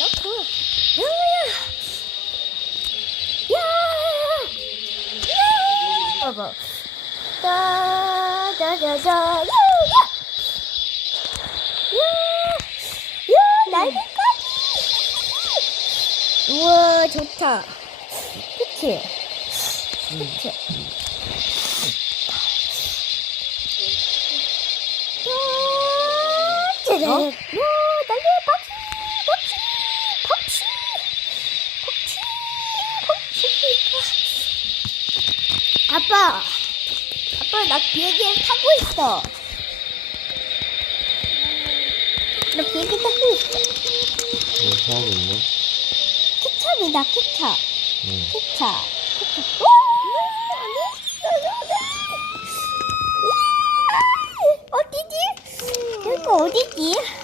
넣고. 봐봐. 따다다다. 야! 날개까지. 우와, 좋다. 그치? 그치? 짜잔. 와, 날개 박치. 아빠, 나 비행기에 타고 있어. 나 비행기 타고 있어. 뭐 하고 있나? 케찹이다, 케찹. 응. 케찹. 오! 어디지? 여기 어디지?